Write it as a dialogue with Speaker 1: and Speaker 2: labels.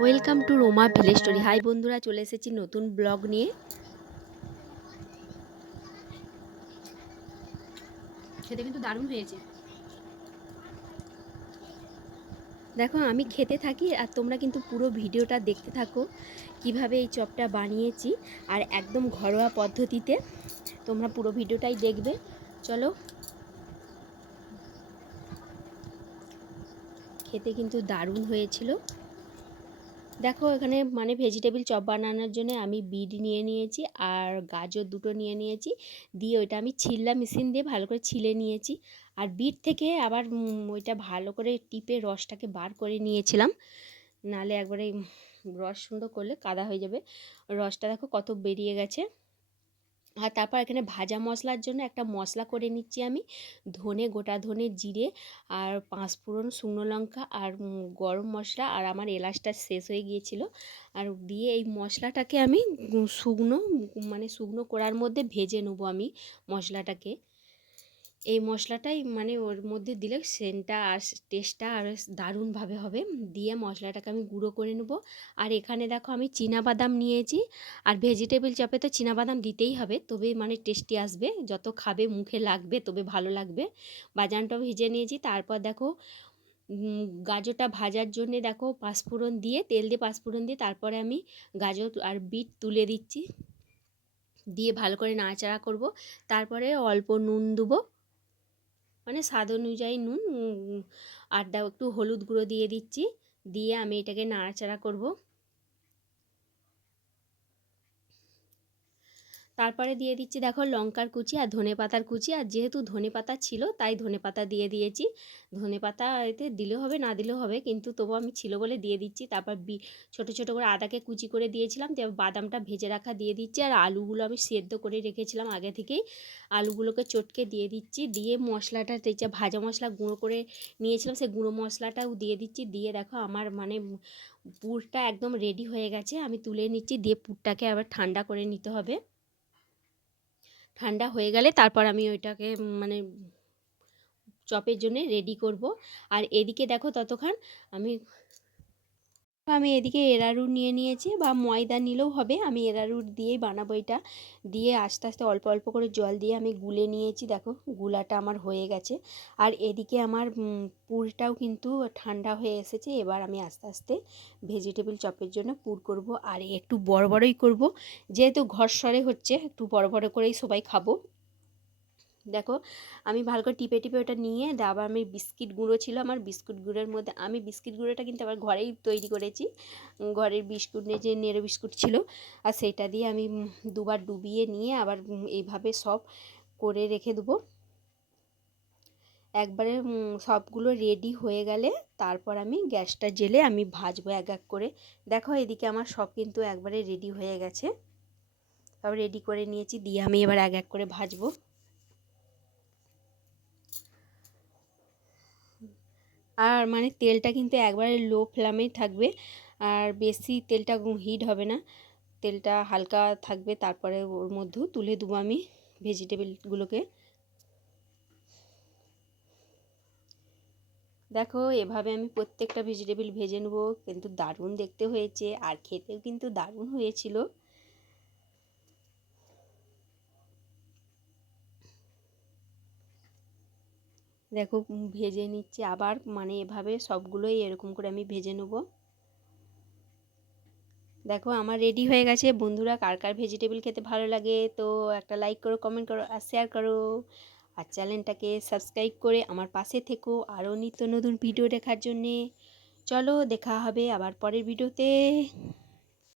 Speaker 1: Welcome to Roma village story. Hi বন্ধুরা, চলে এসেছি নতুন ব্লগ নিয়ে।
Speaker 2: খেতে কিন্তু দারুণ হয়েছে।
Speaker 1: দেখো, আমি খেতে থাকি আর তোমরা কিন্তু পুরো ভিডিওটা দেখতে থাকো কীভাবে এই চপটা বানিয়েছি আর একদম ঘরোয়া পদ্ধতিতে তোমরা পুরো ভিডিওটাই দেখবে। চলো। খেতে কিন্তু দারুণ হয়েছিল। দেখো, এখানে মানে ভেজিটেবিল চপ বানানোর জন্য আমি বিট নিয়ে নিয়েছি আর গাজর দুটো নিয়ে নিয়েছি। দিয়ে ওইটা আমি ছিললা মেশিন দিয়ে ভালো করে ছিলে নিয়েছি। আর বিট থেকে আবার ওইটা ভালো করে টিপে রসটাকে বার করে নিয়েছিলাম। নালে একবারে রস সুন্দর করলে কাদা হয়ে যাবে। রসটা দেখো কত বেরিয়ে গেছে। আর তারপর এখানে ভাজা মশলার জন্য একটা মশলা করে নিচ্ছি আমি। ধনে গোটা ধনে জিরে আর পাঁচফোড়ন শুকনো লঙ্কা আর গরম মশলা আর আমার এলাচটা শেষ হয়ে গিয়েছিল। আর দিয়ে এই মশলাটাকে আমি শুকনো মানে শুকনো করার মধ্যে ভেজে নেব আমি মশলাটাকে। এই মশলাটাই মানে ওর মধ্যে দিলে সেন্টটা আর টেস্টটা আর দারুণভাবে হবে। দিয়ে মশলাটাকে আমি গুঁড়ো করে নেব। আর এখানে দেখো আমি বাদাম নিয়েছি। আর ভেজিটেবল চপে তো বাদাম দিতেই হবে তবে মানে টেস্টি আসবে। যত খাবে মুখে লাগবে, তবে ভালো লাগবে। বাদামটাও ভেজে নিয়েছি। তারপর দেখো গাজরটা ভাজার জন্যে দেখো পাঁচফোড়ন দিয়ে, তেল দিয়ে পাঁচফোড়ন দিয়ে তারপরে আমি গাজর আর বিট তুলে দিচ্ছি। দিয়ে ভালো করে নাড়াচাড়া করব। তারপরে অল্প নুন দেবো। মানে স্বাদ অনুযায়ী নুন আড্ডা আর একটু হলুদ গুঁড়ো দিয়ে দিচ্ছি। দিয়ে আমি এটাকে নাড়াচাড়া করব। তারপরে দিয়ে দিচ্ছি দেখো লঙ্কার কুচি আর ধনে পাতার কুচি। আর যেহেতু ধনে পাতা ছিল, তাই ধনে পাতা দিয়ে দিয়েছি। ধনে পাতা এতে দিলেও হবে, না দিলেও হবে, কিন্তু তবু আমি ছিল বলে দিয়ে দিচ্ছি। তারপর বি, ছোটো ছোটো করে আদাকে কুচি করে দিয়েছিলাম তারপর বাদামটা ভেজে রাখা দিয়ে দিচ্ছি। আর আলুগুলো আমি সেদ্ধ করে রেখেছিলাম আগে থেকেই। আলুগুলোকে চটকে দিয়ে দিচ্ছি, দিয়ে মশলাটা যে ভাজা মশলা গুঁড়ো করে নিয়েছিলাম সেই গুঁড়ো মশলাটাও দিয়ে দিচ্ছি। দিয়ে দেখো আমার মানে পুরটা একদম রেডি হয়ে গেছে। আমি তুলে নিচ্ছি, দিয়ে পুরটাকে আবার ঠান্ডা করে নিতে হবে। ঠান্ডা হয়ে গেলে তারপর আমি ওইটাকে মানে চপের জন্যে রেডি করব। আর এদিকে দেখো ততক্ষণ আমি আমি এদিকে এরারুট নিয়ে নিয়েছি বা ময়দা নিলেও হবে। আমি এরারুট দিয়েই বানাবো এটা। দিয়ে আস্তে আস্তে অল্প অল্প করে জল দিয়ে আমি গুলে নিয়েছি। দেখো, গুলাটা আমার হয়ে গেছে। আর এদিকে আমার পুরটাও কিন্তু ঠান্ডা হয়ে এসেছে। এবার আমি আস্তে আস্তে ভেজিটেবল চপের জন্য পুর করব। আর একটু বড় বড়ই করব। যেহেতু ঘর সরে হচ্ছে, একটু বড় বড় করেই সবাই খাব। দেখো, আমি ভালো করে টিপে টিপে ওটা নিয়ে আবার আমি বিস্কিট গুঁড়ো ছিল আমার, বিস্কুট গুঁড়োর মধ্যে আমি বিস্কিট গুঁড়োটা কিন্তু আবার ঘরেই তৈরি করেছি। ঘরের বিস্কুট নিয়ে যে নেড়ো বিস্কুট ছিল, আর সেটা দিয়ে আমি দুবার ডুবিয়ে নিয়ে আবার এইভাবে সব করে রেখে দেবো। একবারে সবগুলো রেডি হয়ে গেলে তারপর আমি গ্যাসটা জেলে আমি ভাজবো এক এক করে। দেখো, এদিকে আমার সব কিন্তু একবারে রেডি হয়ে গেছে। সব রেডি করে নিয়েছি, দিয়ে আমি এবার এক এক করে ভাজবো। আর মানে তেলটা কিন্তু একবারে লো ফ্লেমেই থাকবে। আর বেশি তেলটা হিট হবে না। তেলটা হালকা থাকবে, তারপরে ওর মধ্যেও তুলে দেবো আমি ভেজিটেবলগুলোকে দেখো, এভাবে আমি প্রত্যেকটা ভেজিটেবল ভেজে নেব। কিন্তু দারুণ দেখতে হয়েছে। আর খেতেও কিন্তু দারুণ হয়েছিল। দেখো ভেজে নিচ্ছি আবার মানে এভাবে সবগুলোই এরকম করে আমি ভেজে নেব। দেখো, আমার রেডি হয়ে গেছে। বন্ধুরা, কার কার ভেজিটেবল খেতে ভালো লাগে, তো একটা লাইক করো কমেন্ট করো আর শেয়ার করো। আর চ্যানেলটাকে সাবস্ক্রাইব করে আমার পাশে থেকো আরও নিত্য নতুন ভিডিও দেখার জন্যে। চলো, দেখা হবে আবার পরের ভিডিওতে